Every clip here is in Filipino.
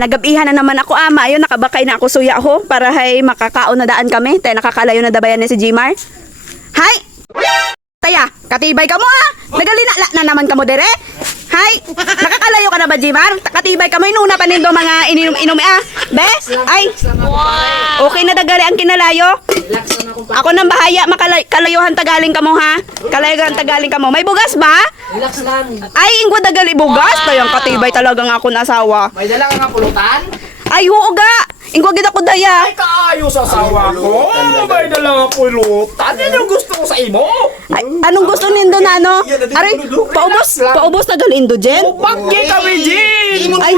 nagabihan na naman ako maayo nakabakay na ako suya ho para hay makakaon na daan kami. Tay nakakalayo na dabayan ni si Jimar. Hay! Taya, katibay ka mo ha. Nagalinala na naman ka mo dire. Hay, nakakalayo ka na ba Jimar? Katibay ka mo inuna pa nindo mga ininom ah. Bes, ay. Okay na dagali ang kinalayo. Ako nang bahaya makalayuhan tagaling ka mo ha. Kalayuhan tagaling ka mo. May bugas ba? Relax lang. Ay, inggo dagali bugas. Tayang katibay talaga nga ako nasawa. May dala ka nga pulutan? Ay, huuga. Inggo gid ako daya. Ay, kaayo sa asawa ko. May dala nga pulutan. Yan yung gusto ko sa imo. Ay, anong gusto nindo na ano? Aray, paubos na gal indo Jen. Bagay kami, Jin. Ay,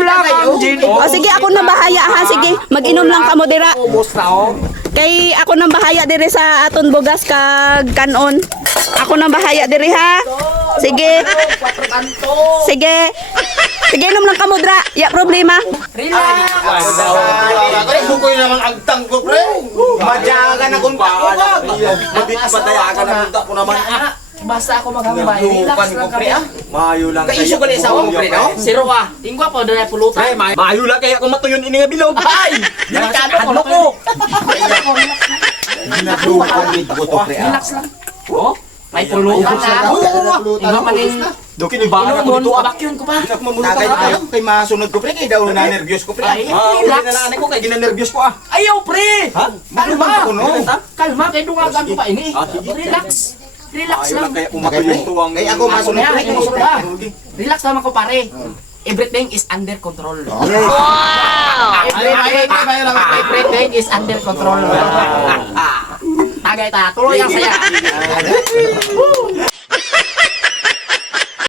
Jin. sige, ako na bahaya ha. Sige, mag-inom lang kamo dira. Ubos na, oh. Kay ako nang bahaya dire sa aton bugas kag kanon. Ako nang bahaya dire ha. Sige. Sige. Sige, inom lang kamo dira. Ya problema. Relax. Pre, bukoy namang agtang ko, pre. Madyagan akong tako ka. Madayagan akong tako naman. Basta ako maghambay. Relax lang kami. Mayo lang Kay iso ko sa ako, pre, no? Zero ka. Tingwa po, dala pulutan. Mayo lang kaya kung matuyon ini nga bilog. Ay! Delikado ko, loko. Ginagawa ko dito to, pre. Relax lang. Oh, may pulutan na. Iba maning Dokin ibahan ako inumun, dito. bakyon ko pa. Tagay tayo kay masunod ko, pre. Kay daw na nervyos ko, pre. Ay, Relax. relax. ko kay ginanervyos ko ah. Ayaw, pre! Ha? Kalma! Ako, no? Kalma, kaya dungagan ko pa ini. Sige. Relax. Relax Mayo lang. lang kaya kung matuyon tuwang. Kay ako masunod, pre. Ako masunod, ah. Relax naman ko, pare. Everything is under control. Everything is under control. Tagay ta, tuloy ang saya.